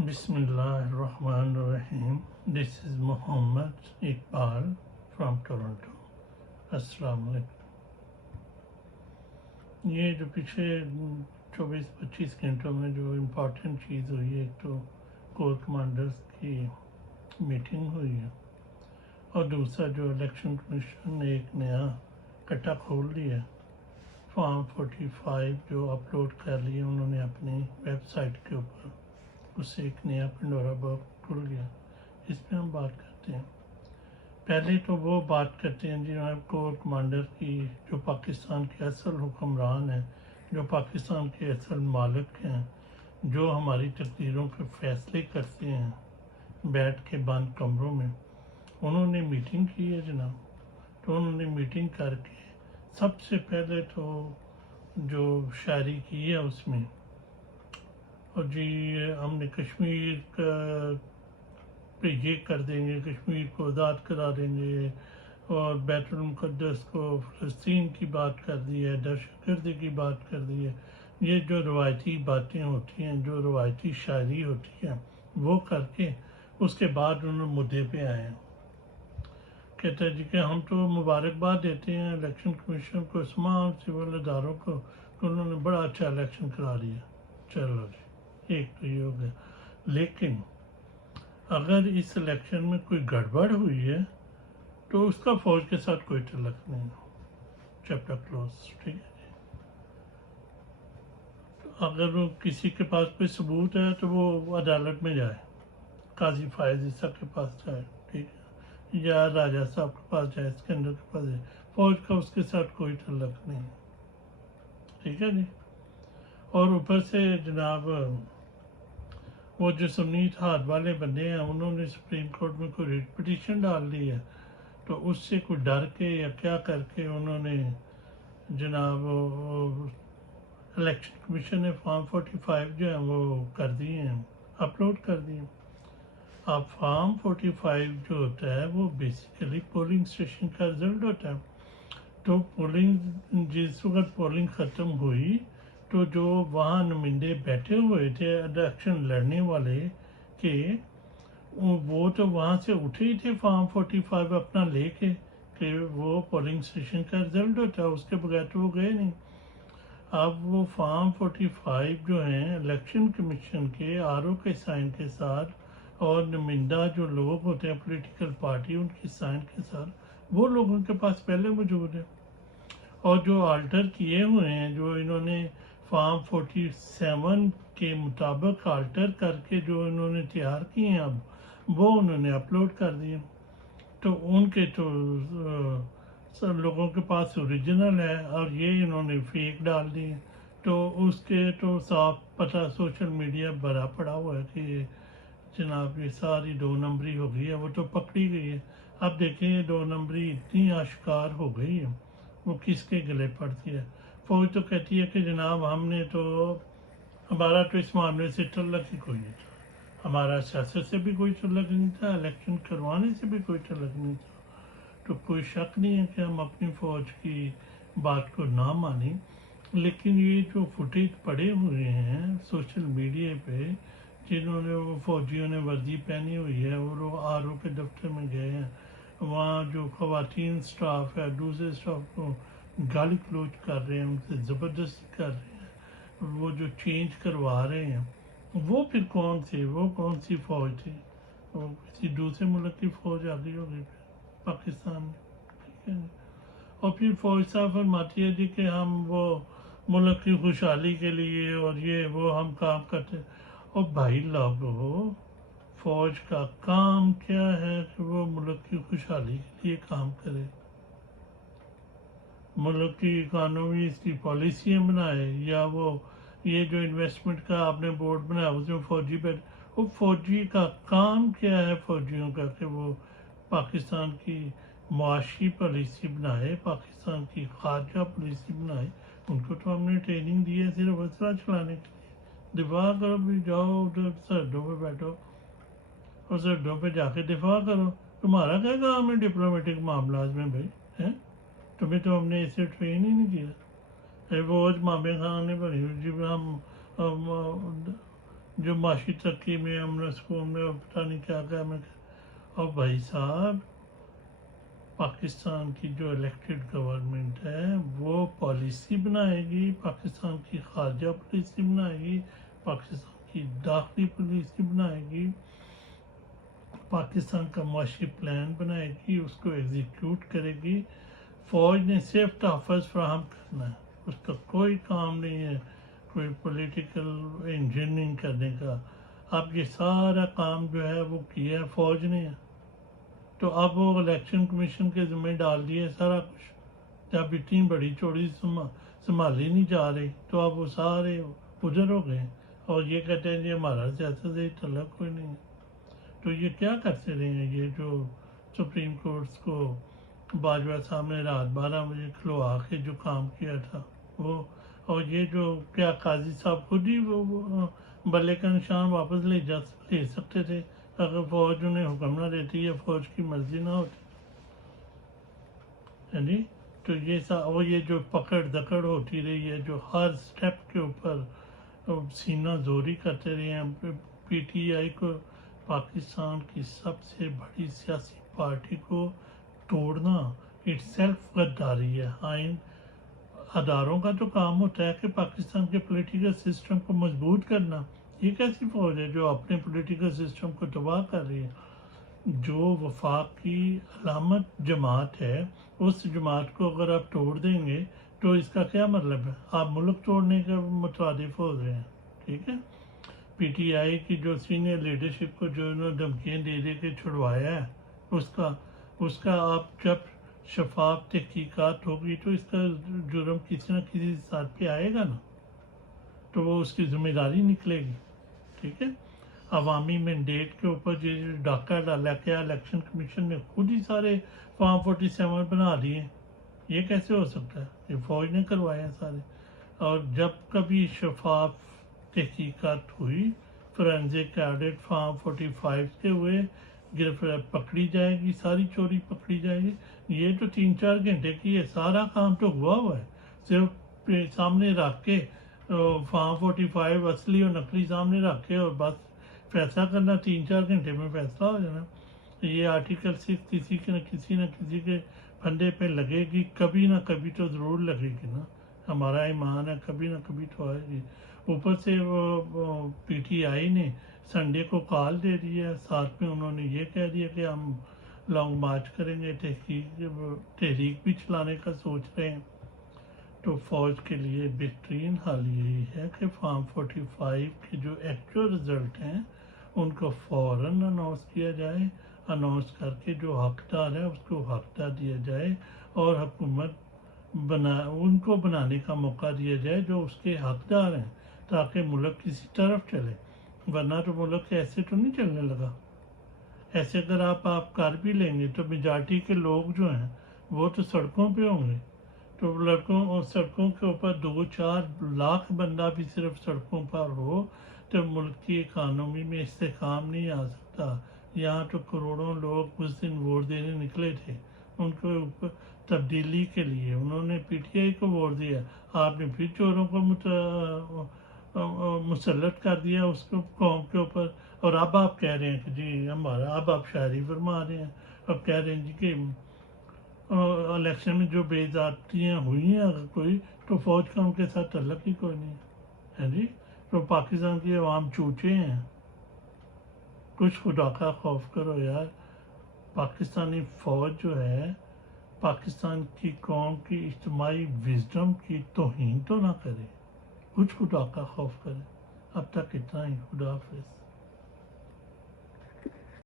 بسم اللہ الرحمن الرحیم. دس از محمد اقبال فرام ٹورنٹو. السلام علیکم. یہ جو پچھلے 24-25 گھنٹوں میں جو امپورٹنٹ چیز ہوئی ہے، ایک تو کور کمانڈرز کی میٹنگ ہوئی ہے، اور دوسرا جو الیکشن کمیشن نے ایک نیا کٹا کھول دیا ہے. فارم 45 جو اپلوڈ کر لیے انہوں نے اپنی ویب سائٹ کے اوپر، اس سے ایک نیا پنڈورا باکس کھل گیا. اس پہ ہم بات کرتے ہیں. پہلے تو وہ بات کرتے ہیں جناب کور کمانڈر کی، جو پاکستان کے اصل حکمران ہیں، جو پاکستان کے اصل مالک ہیں، جو ہماری تقدیروں کے فیصلے کرتے ہیں بیٹھ کے بند کمروں میں. انہوں نے میٹنگ کی ہے جناب. تو انہوں نے میٹنگ کر کے سب سے پہلے تو جو شاعری کی ہے اس میں، اور جی ہم نے کشمیر کا پہ یہ کر دیں گے، کشمیر کو آزاد کرا دیں گے، اور بیت المقدس کو فلسطین کی بات کر دی ہے، دہشت گردی کی بات کر دی ہے. یہ جو روایتی باتیں ہوتی ہیں، جو روایتی شاعری ہوتی ہے، وہ کر کے اس کے بعد انہوں مدعے پہ آئے ہیں. کہتا ہے جی کہ ہم تو مبارکباد دیتے ہیں الیکشن کمیشن کو، تمام سول اداروں کو، کہ انہوں نے بڑا اچھا الیکشن کرا دیا. چلو جی، ایک تو یہ ہو گیا. لیکن اگر اس الیکشن میں کوئی گڑبڑ ہوئی ہے تو اس کا فوج کے ساتھ کوئی تعلق نہیں. Chapter close. ٹھیک ہے جی. اگر وہ کسی کے پاس کوئی ثبوت ہے تو وہ عدالت میں جائے، قاضی فائز عیسیٰ کے پاس جائے، ٹھیک ہے، یا راجہ صاحب کے پاس جائے، اسکندر کے پاس جائے. فوج کا اس کے ساتھ کوئی تعلق نہیں. ٹھیک ہے جی. اور اوپر سے جناب وہ جو سنی اتحاد والے بندے ہیں، انہوں نے سپریم کورٹ میں کوئی ریٹ پٹیشن ڈال دی ہے، تو اس سے کوئی ڈر کے یا کیا کر کے انہوں نے جناب الیکشن کمیشن نے فارم 45 جو ہے وہ کر دیے ہیں، اپلوڈ کر دیے. اب فارم 45 جو ہوتا ہے وہ بیسیکلی پولنگ اسٹیشن کا رزلٹ ہوتا ہے. تو پولنگ جس وقت پولنگ ختم ہوئی تو جو وہاں نمائندے بیٹھے ہوئے تھے الیکشن لڑنے والے کے، وہ تو وہاں سے اٹھے ہی تھے فارم 45 اپنا لے کے، کہ وہ پولنگ اسٹیشن کا رزلٹ ہوتا ہے، اس کے بغیر تو وہ گئے نہیں. اب وہ فارم 45 جو ہیں الیکشن کمیشن کے آر او کے سائن کے ساتھ، اور نمائندہ جو لوگ ہوتے ہیں پولیٹیکل پارٹی ان کی سائن کے ساتھ، وہ لوگوں کے پاس پہلے موجود ہے. اور جو آلٹر کیے ہوئے ہیں، جو انہوں نے فارم 47 کے مطابق آلٹر کر کے جو انہوں نے تیار کیے ہیں، اب وہ انہوں نے اپلوڈ کر دیے. تو ان کے تو سب لوگوں کے پاس اوریجنل ہے، اور یہ انہوں نے فیک ڈال دیے. تو اس کے تو صاف پتہ سوشل میڈیا بھرا پڑا ہوا ہے کہ جناب یہ ساری 2 نمبری ہو گئی ہے. وہ تو پکڑی گئی ہے. اب دیکھیں یہ 2 نمبری اتنی آشکار ہو گئی ہے، وہ کس کے گلے پڑتی ہے. فوج تو کہتی ہے کہ جناب ہم نے تو، ہمارا تو اس معاملے سے تعلق ہی کوئی نہیں تھا، ہمارا سیاست سے بھی کوئی تعلق نہیں تھا، الیکشن کروانے سے بھی کوئی تعلق نہیں تھا. تو کوئی شک نہیں ہے کہ ہم اپنی فوج کی بات کو نہ مانیں. لیکن یہ جو فوٹیج پڑے ہوئے ہیں سوشل میڈیا پہ، جنہوں نے وہ فوجیوں نے وردی پہنی ہوئی ہے، وہ لوگ آر او کے دفتر میں گئے ہیں، وہاں جو خواتین سٹاف ہے دوسرے سٹاف کو گالی گلوچ کر رہے ہیں، ان سے زبردستی کر رہے ہیں، وہ جو چینج کروا رہے ہیں، وہ پھر کون سی فوج تھی؟ وہ کسی دوسرے ملک کی فوج آ گئی ہوگی پھر پاکستان میں. ٹھیک ہے. اور پھر فوج صاحب فرماتی ہے جی کہ ہم وہ ملک کی خوشحالی کے لیے اور یہ وہ ہم کام کرتے ہیں. اور بھائی لوگو، فوج کا کام کیا ہے کہ وہ ملک کی خوشحالی کے لیے کام کرے، ملک کی اکانومی اس کی پالیسیاں بنائے، یا وہ یہ جو انویسٹمنٹ کا آپ نے بورڈ بنایا اس میں فوجی بیٹھ، وہ فوجی کا کام کیا ہے فوجیوں کا کہ وہ پاکستان کی معاشی پالیسی بنائے، پاکستان کی خارجہ پالیسی بنائے. ان کو تو ہم نے ٹریننگ دی ہے صرف اسلحہ چلانے کے لیے. دفاع کرو بھی، جاؤ ادھر سرحدوں پہ بیٹھو اور سرحدوں پہ جا کے دفاع کرو. تمہارا کیا کام ہے ڈپلومیٹک معاملات میں بھائی؟ ہیں تمہیں تو ہم نے اسے ٹرین ہی نہیں کیا. وہ مامے خان نے بنی جب ہم جو معاشی ترقی میں ہم نے سکول میں پتہ نہیں کیا کیا میں اور بھائی صاحب پاکستان کی جو الیکٹڈ گورنمنٹ ہے وہ پالیسی بنائے گی، پاکستان کی خارجہ پالیسی بنائے گی، پاکستان کی داخلی پالیسی بنائے گی، پاکستان کا معاشی پلان بنائے گی، اس کو ایگزیکیوٹ کرے گی۔ فوج نے صرف تحفظ فراہم کرنا ہے، اس کا کوئی کام نہیں ہے کوئی پولیٹیکل انجینئرنگ کرنے کا۔ اب یہ سارا کام جو ہے وہ کیا ہے فوج نے ہے، تو اب وہ الیکشن کمیشن کے ذمہ ڈال دیا ہے سارا کچھ۔ جب اتنی بڑی چوڑی سنبھالی نہیں جا رہی تو اب وہ سارے ادھر ہو گئے اور یہ کہتے ہیں جی ہمارا سیاست سے تعلق کوئی نہیں ہے۔ تو یہ کیا کرتے رہے ہیں یہ جو سپریم کورٹس کو باجوہ صاحب نے رات 12 بجے کھلوا کے جو کام کیا تھا وہ، اور یہ جو کیا قاضی صاحب خود ہی وہ بلے کا نشان واپس لے سکتے تھے اگر فوج انہیں حکم نہ دیتی یا فوج کی مرضی نہ ہوتی، جی۔ تو یہ جو پکڑ دکڑ ہوتی رہی ہے، جو ہر سٹیپ کے اوپر سینہ زوری کرتے رہے ہیں، پی ٹی آئی کو، پاکستان کی سب سے بڑی سیاسی پارٹی کو توڑنا اٹ سیلف غداری ہے۔ آئین اداروں کا تو کام ہوتا ہے کہ پاکستان کے پولیٹیکل سسٹم کو مضبوط کرنا، یہ کیسی فوج ہے جو اپنے پولیٹیکل سسٹم کو تباہ کر رہی ہے؟ جو وفاق کی علامت جماعت ہے اس جماعت کو اگر آپ توڑ دیں گے تو اس کا کیا مطلب ہے؟ آپ ملک توڑنے کے مترادف ہو رہے ہیں، ٹھیک ہے۔ پی ٹی آئی کی جو سینئر لیڈرشپ کو جو انہوں نے دھمکیاں دے کے چھڑوایا ہے اس کا آپ جب شفاف تحقیقات ہوگی تو اس کا جرم کسی نہ کسی ساتھ پہ آئے گا نا، تو وہ اس کی ذمہ داری نکلے گی، ٹھیک ہے۔ عوامی مینڈیٹ کے اوپر جو ڈاکہ ڈالا کیا الیکشن کمیشن نے خود ہی سارے فارم 47 بنا دیے، یہ کیسے ہو سکتا ہے؟ یہ فوج نے کروایا ہیں سارے۔ اور جب کبھی شفاف تحقیقات ہوئی فورینزک ایڈٹ فارم 45 کے ہوئے پکڑی جائے گی، ساری چوری پکڑی جائے گی۔ یہ تو 3-4 گھنٹے کی ہے، سارا کام تو ہوا ہے، صرف سامنے رکھ کے فارم 45 اصلی اور نقلی سامنے رکھ کے اور بس فیصلہ کرنا، 3-4 گھنٹے میں فیصلہ ہو جانا۔ یہ آرٹیکل 6 کسی نہ کسی کے پھندے پہ لگے گی، کبھی نہ کبھی تو ضرور لگے گی نا، ہمارا ایمان ہے کبھی نہ کبھی تو آئے گی۔ اوپر سے وہ پی ٹی آئی نے سنڈے کو کال دے دی ہے، ساتھ میں انہوں نے یہ کہہ دیا کہ ہم لانگ مارچ کریں گے، تحریک بھی چلانے کا سوچ رہے ہیں۔ تو فوج کے لیے بہترین حل یہی ہے کہ فارم 45 کے جو ایکچوئل رزلٹ ہیں ان کو فوراً اناؤنس کیا جائے، اناؤنس کر کے جو حقدار ہے اس کو حقدار دیا جائے اور حکومت ان کو بنانے کا موقع دیا جائے جو اس کے حقدار ہیں، تاکہ ملک کسی طرف چلے، ورنہ تو ملک ایسے تو نہیں چلنے لگا۔ ایسے اگر آپ کر بھی لیں گے تو میجارٹی کے لوگ جو ہیں وہ تو سڑکوں پہ ہوں گے، تو لڑکوں اور سڑکوں کے اوپر 2-4 لاکھ بندہ بھی صرف سڑکوں پر ہو تو ملک کی اکانومی میں استحکام نہیں آ سکتا۔ یہاں تو کروڑوں لوگ اس دن ووٹ دینے نکلے تھے، ان کو اوپر تبدیلی کے لیے انہوں نے پی ٹی آئی کو ووٹ دیا، آپ نے پھر چوروں کو مسلط کر دیا اس کو قوم کے اوپر، اور اب آپ کہہ رہے ہیں کہ جی ہمارا، اب آپ شاعری فرما رہے ہیں، اب کہہ رہے ہیں جی کہ الیکشن میں جو بے ضابطیاں ہوئی ہیں اگر کوئی تو فوج کا ان کے ساتھ تعلق ہی کوئی نہیں ہے جی، تو پاکستان کی عوام چوچے ہیں۔ کچھ خدا کا خوف کرو یار، پاکستانی فوج جو ہے پاکستان کی قوم کی اجتماعی وزڈم کی توہین تو نہ کرے، کچھ خدا کا خوف کرے۔ اب تک اتنا ہی، خدا حافظ۔